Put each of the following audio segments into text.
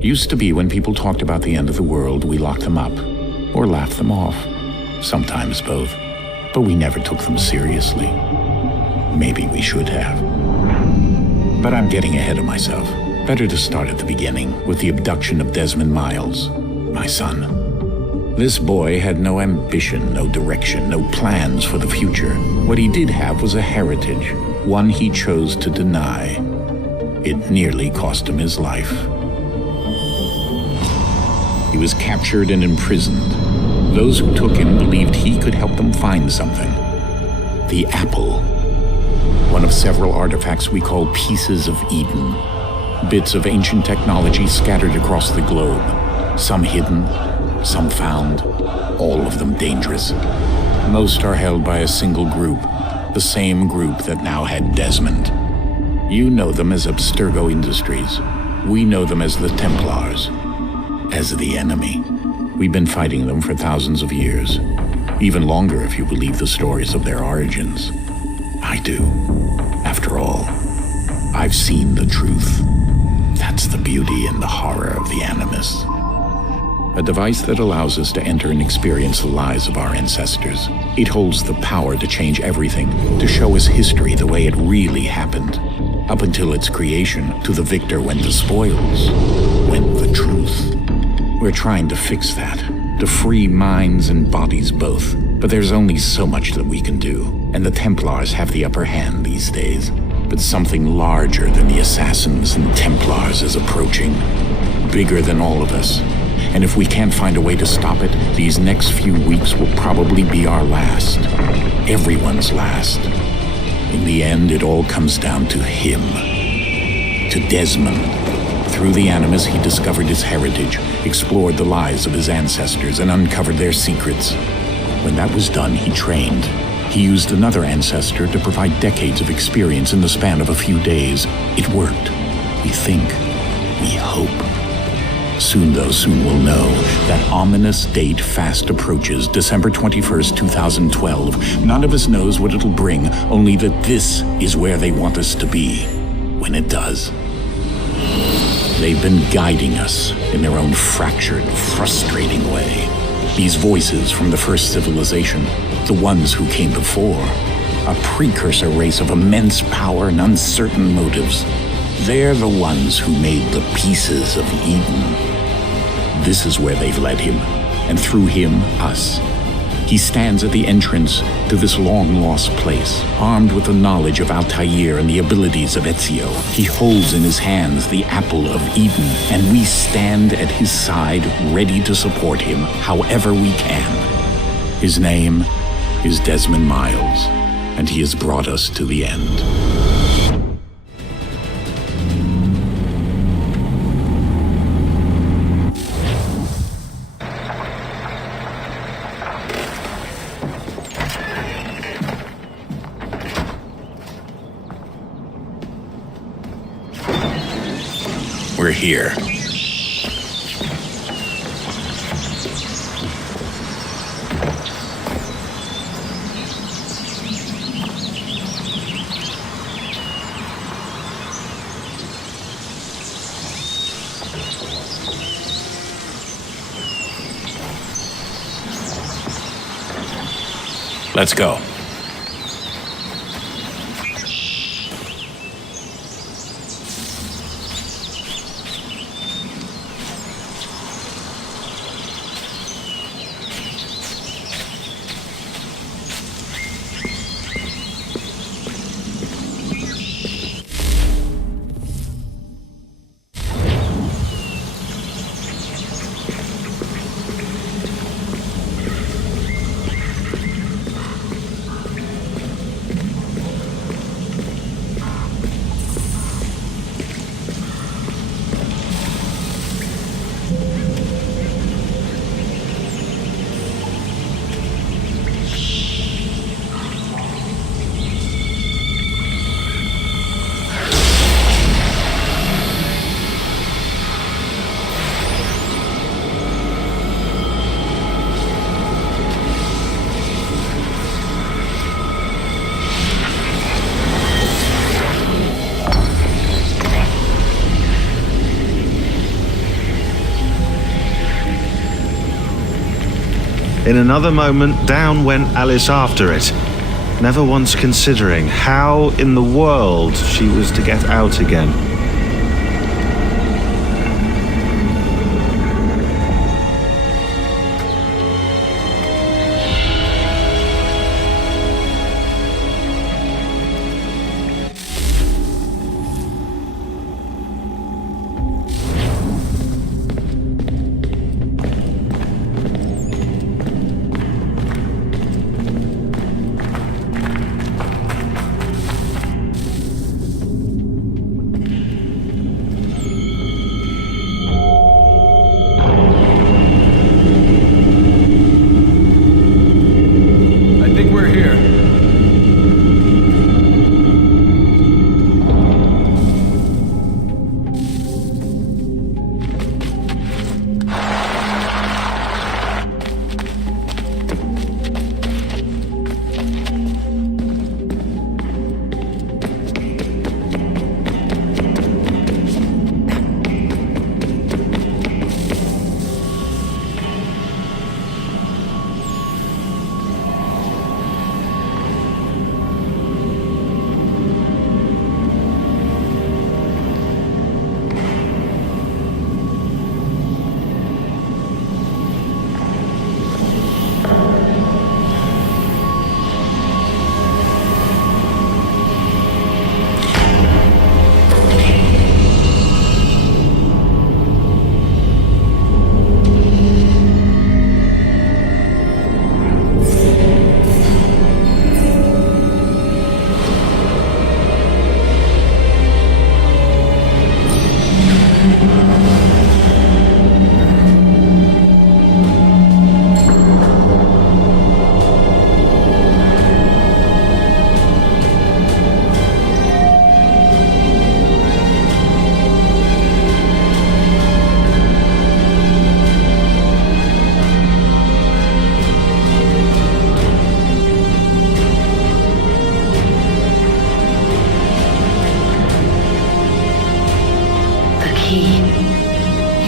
Used to be when people talked about the end of the world, we locked them up, or laughed them off. Sometimes both. But we never took them seriously. Maybe we should have. But I'm getting ahead of myself. Better to start at the beginning, with the abduction of Desmond Miles, my son. This boy had no ambition, no direction, no plans for the future. What he did have was a heritage, one he chose to deny. It nearly cost him his life. He was captured and imprisoned. Those who took him believed he could help them find something. The apple. One of several artifacts we call pieces of Eden. Bits of ancient technology scattered across the globe. Some hidden, some found, all of them dangerous. Most are held by a single group, the same group that now had Desmond. You know them as Abstergo Industries. We know them as the Templars. As the enemy. We've been fighting them for thousands of years. Even longer if you believe the stories of their origins. I do. After all, I've seen the truth. That's the beauty and the horror of the Animus. A device that allows us to enter and experience the lives of our ancestors. It holds the power to change everything, to show us history the way it really happened. Up until its creation, to the victor went the spoils, went the truth. We're trying to fix that, to free minds and bodies both. But there's only so much that we can do, and the Templars have the upper hand these days. But something larger than the Assassins and Templars is approaching. Bigger than all of us. And if we can't find a way to stop it, these next few weeks will probably be our last. Everyone's last. In the end, it all comes down to him. To Desmond. Through the Animus, he discovered his heritage, explored the lives of his ancestors, and uncovered their secrets. When that was done, he trained. He used another ancestor to provide decades of experience in the span of a few days. It worked. We think. We hope. Soon we'll know. That ominous date fast approaches, December 21st, 2012. None of us knows what it'll bring, only that this is where they want us to be, when it does. They've been guiding us in their own fractured, frustrating way. These voices from the first civilization, the ones who came before, a precursor race of immense power and uncertain motives. They're the ones who made the pieces of Eden. This is where they've led him, and through him, us. He stands at the entrance to this long-lost place, armed with the knowledge of Altair and the abilities of Ezio. He holds in his hands the apple of Eden, and we stand at his side, ready to support him however we can. His name is Desmond Miles, and he has brought us to the end. We're here. Let's go. In another moment, down went Alice after it, never once considering how in the world she was to get out again.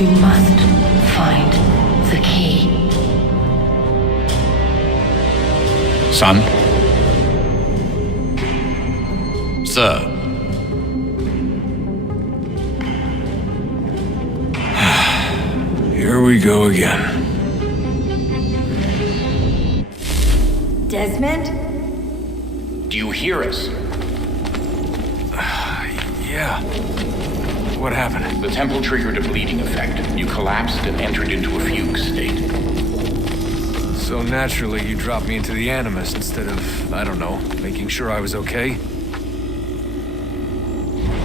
You must find the key. Son? Sir. Here we go again. Desmond? Do you hear us? Yeah. What happened? The temple triggered a bleeding effect. You collapsed and entered into a fugue state. So naturally, you dropped me into the Animus instead of, I don't know, making sure I was okay?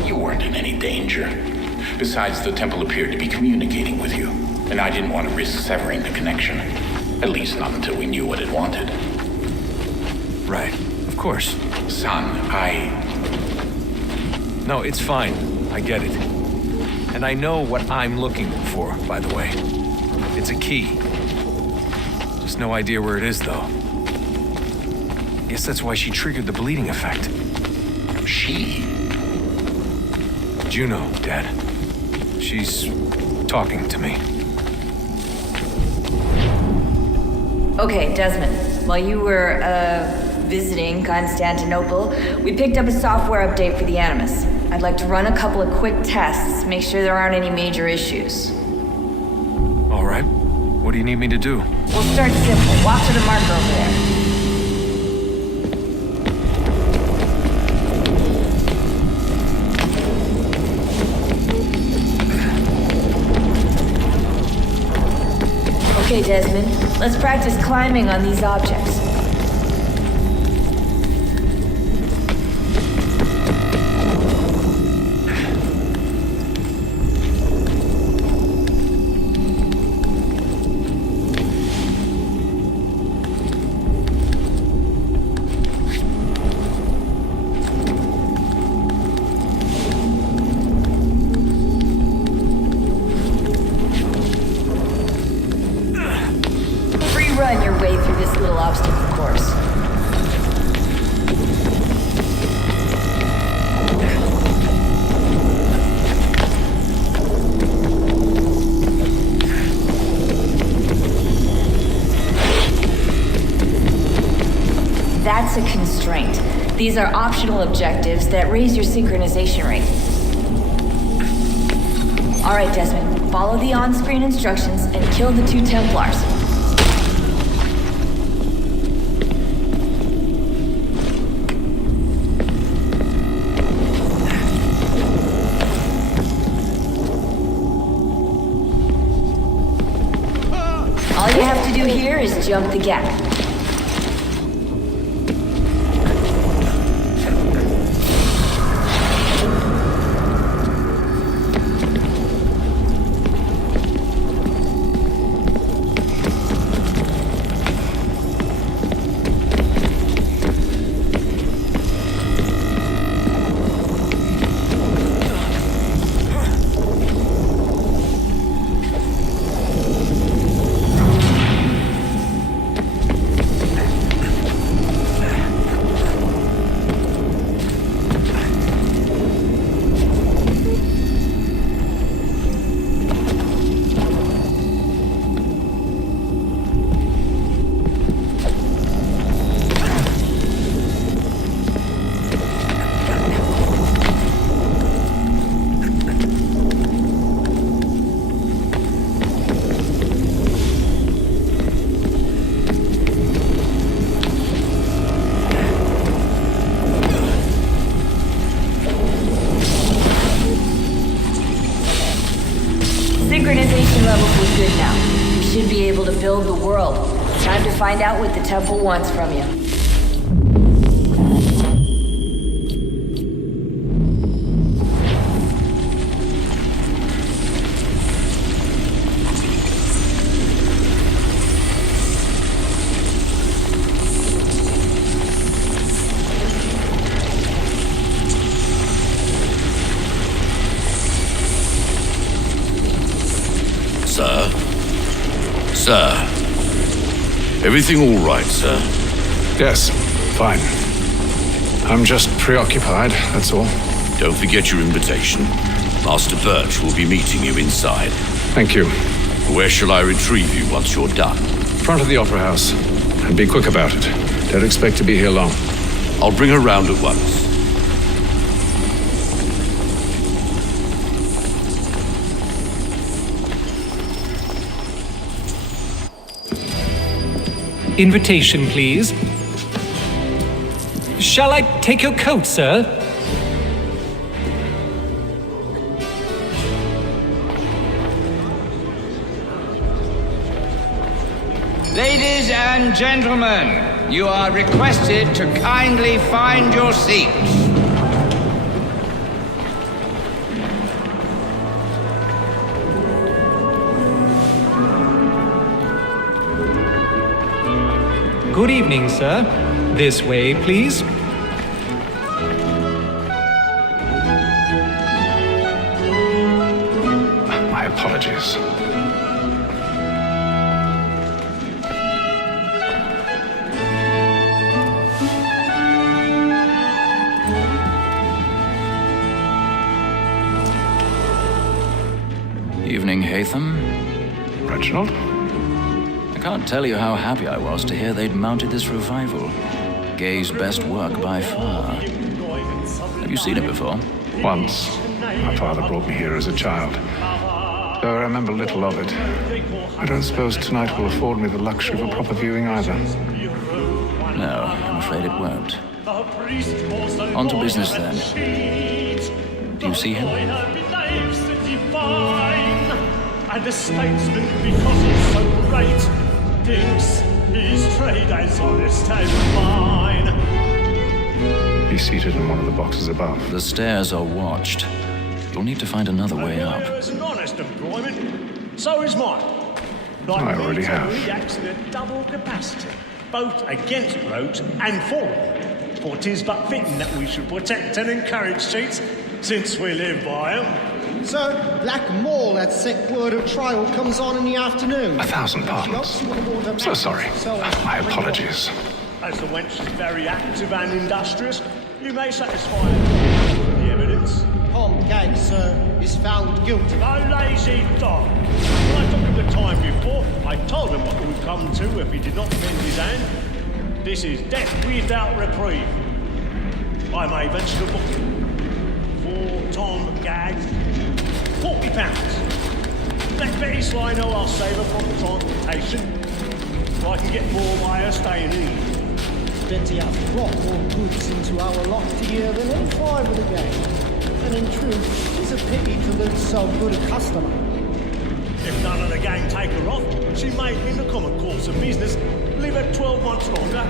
You weren't in any danger. Besides, the temple appeared to be communicating with you, and I didn't want to risk severing the connection. At least not until we knew what it wanted. Right. Of course. Son, No, it's fine. I get it. And I know what I'm looking for, by the way. It's a key. Just no idea where it is, though. Guess that's why she triggered the bleeding effect. She? Juno, Dad. She's talking to me. Okay, Desmond. While you were, visiting Constantinople, we picked up a software update for the Animus. I'd like to run a couple of quick tests, make sure there aren't any major issues. All right. What do you need me to do? We'll start simple. Walk to the marker over there. Okay, Desmond. Let's practice climbing on these objects. Run your way through this little obstacle restraint. These are optional objectives that raise your synchronization rate. Alright, Desmond. Follow the on-screen instructions and kill the 2 Templars. All you have to do here is jump the gap. Synchronization levels look good now. You should be able to build the world. Time to find out what the temple wants from you. Sir? Sir? Everything all right, sir? Yes, fine. I'm just preoccupied, that's all. Don't forget your invitation. Master Birch will be meeting you inside. Thank you. Where shall I retrieve you once you're done? Front of the Opera House. And be quick about it. Don't expect to be here long. I'll bring her round at once. Invitation, please. Shall I take your coat, sir? Ladies and gentlemen, you are requested to kindly find your seats. Good evening, sir. This way, please. My apologies. Evening, Hatham. Reginald? I can't tell you how happy I was to hear they'd mounted this revival. Gay's best work by far. Have you seen it before? Once. My father brought me here as a child. Though I remember little of it. I don't suppose tonight will afford me the luxury of a proper viewing either. No, I'm afraid it won't. On to business then. Do you see him? And a statesman, because he's so great, thinks his trade as honest as mine. He's seated in one of the boxes above. The stairs are watched. You'll need to find another way up. It's an honest employment. So is mine. Like I already have. He acts in a double capacity, both against rogues and for them. For 'tis but fitting that we should protect and encourage cheats, since we live by 'em. So, Black Mall, that sick word of trial comes on in the afternoon. 1,000 pardons. I'm so sorry. My apologies. As the wench is very active and industrious, you may satisfy her with the evidence. Tom Gaggs, sir, is found guilty. A lazy dog. When I took him the time before, I told him what would come to if he did not bend his hand. This is death without reprieve. I may venture to book it. For Tom Gags, £40. Let Betty Sly know I'll save her from the transportation, so I can get more by her staying in. Betty has brought more goods into our loft here than any five of the game. And in truth, it's a pity to lose so good a customer. If none of the gang take her off, she may, in the common course of business, live her 12 months longer.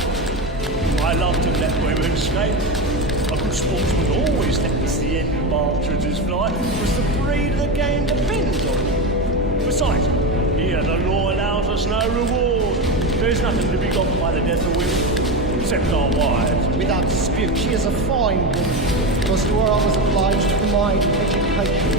I love to let women escape. A good sportsman always lets the end partridges fly, because the breed of the game depends on it. Besides, here the law allows us no reward. There's nothing to be got by the death of women, except our wives. Without dispute, she is a fine woman, because to her I was obliged for my education.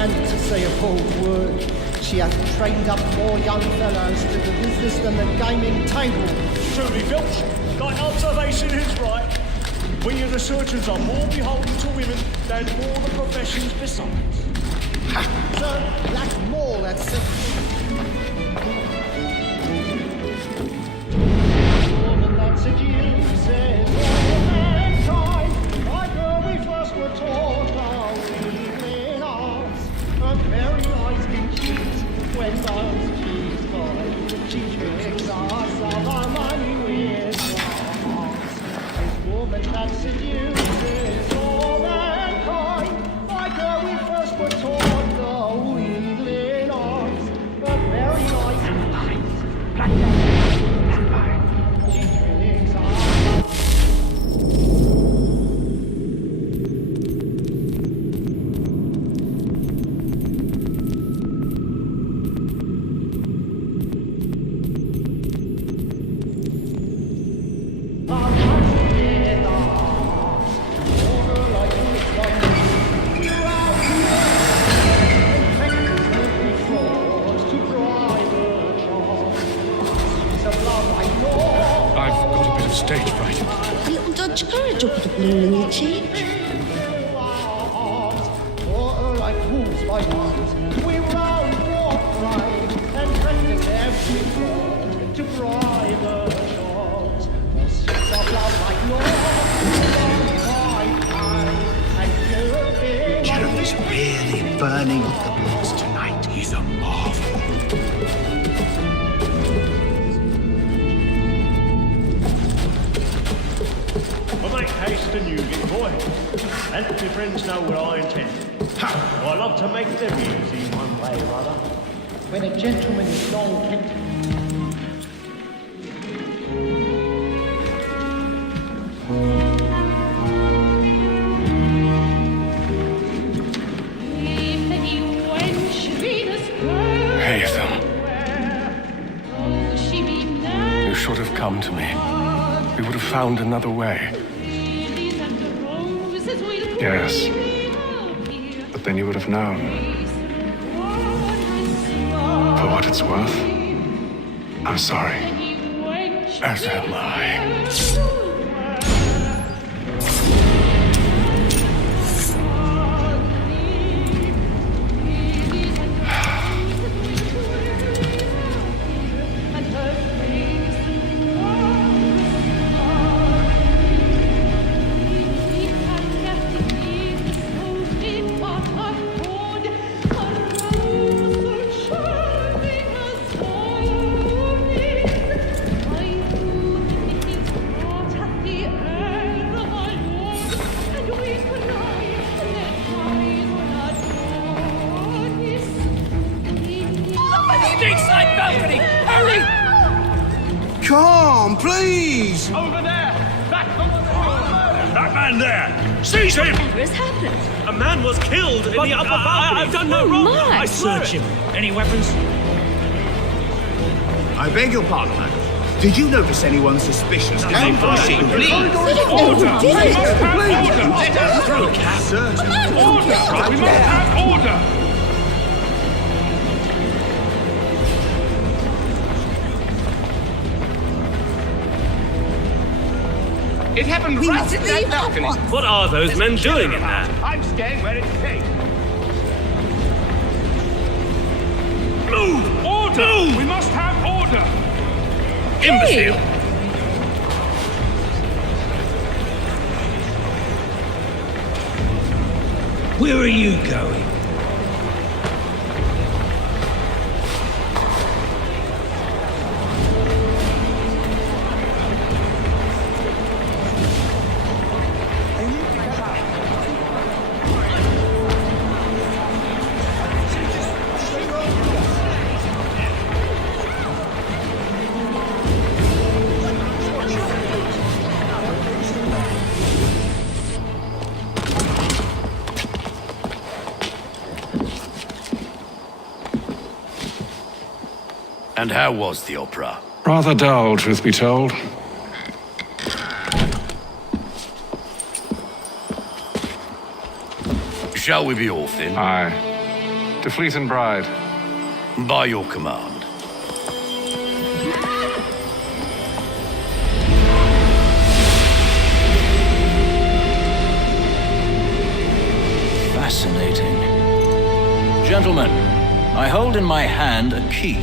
And to say a bold word, she hath trained up more young fellows to the business than the gaming table. Truly, Filch, thy observation is right. We as the surgeons are more beholden to women than all the professions besides. Sir, Black Mall, that's it. Woman that seduces all mankind, like her we first were taught our evening arts. Her very eyes can cheat when those cheats call. She tricks us of our money with hearts. This woman that seduces all mankind, like her we first were taught the wheedling arts. Her very eyes can cheat when those she tricks us. I've got a bit of stage fright. A little Dutch courage will put a bloom in your cheek. Like wolves by night, we round for pride and practice every fraud to bribe the shots. For six of love like yours, Jeremy's really burning up the blocks tonight. He's a marvel. Well, make haste and you get boy. And your friends know what I intend. I love to make them easy one way or other. when a gentleman is long kept. Hey, Phil. You should have come to me. We would have found another way. Yes. But then you would have known. For what it's worth, I'm sorry. As am I. Come, please! Over there! That man there! Seize him! What has happened? A man was killed in the upper balcony. I've done no wrong. my. I search him. Any weapons? I beg your pardon, madam. Did you notice anyone suspicious coming from the scene? Please! Order! We must have order! Let us through, Cap! Certainly. Order! We must have order! It happened right in that balcony. What are those men doing in there? I'm staying where it's safe. Move! Order! Move! We must have order! Imbecile! Where are you going? And how was the opera? Rather dull, truth be told. Shall we be off then? Aye. To Fleet and Bride. By your command. Fascinating. Gentlemen, I hold in my hand a key.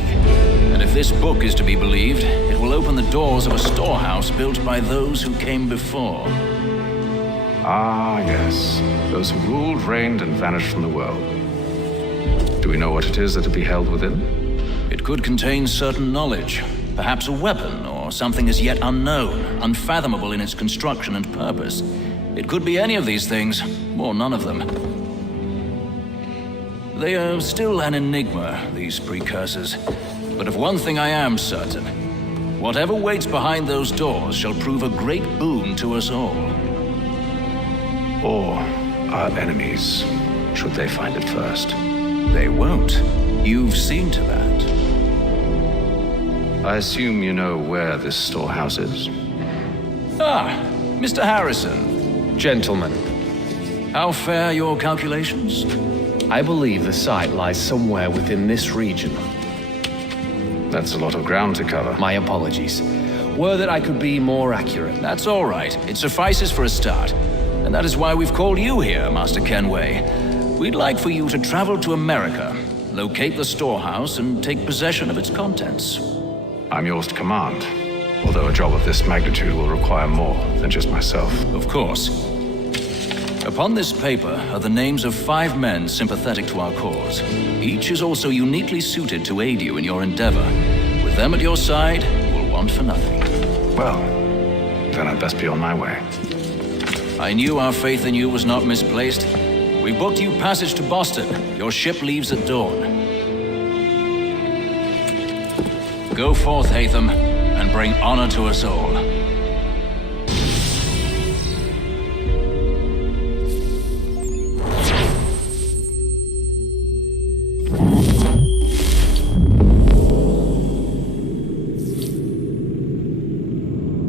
And if this book is to be believed, it will open the doors of a storehouse built by those who came before. Ah, yes. Those who ruled, reigned, and vanished from the world. Do we know what it is that to be held within? It could contain certain knowledge, perhaps a weapon or something as yet unknown, unfathomable in its construction and purpose. It could be any of these things, or none of them. They are still an enigma, these precursors. But of one thing I am certain. Whatever waits behind those doors shall prove a great boon to us all. Or our enemies, should they find it first. They won't. You've seen to that. I assume you know where this storehouse is? Ah, Mr. Harrison. Gentlemen, How fare your calculations? I believe the site lies somewhere within this region. That's a lot of ground to cover. My apologies. Were that I could be more accurate. That's all right. It suffices for a start. And that is why we've called you here, Master Kenway. We'd like for you to travel to America, locate the storehouse, and take possession of its contents. I'm yours to command, although a job of this magnitude will require more than just myself. Of course. Upon this paper are the names of 5 men sympathetic to our cause. Each is also uniquely suited to aid you in your endeavor. With them at your side, we'll want for nothing. Well, then I'd best be on my way. I knew our faith in you was not misplaced. We booked you passage to Boston. Your ship leaves at dawn. Go forth, Hatham, and bring honor to us all.